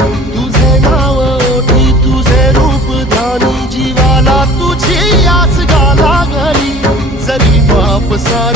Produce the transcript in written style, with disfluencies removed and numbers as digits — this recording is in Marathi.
तुझे नाव ओठी तुझे रूप ध्यानी जीवाला तुझी आस गाला घरी जरी बाप सा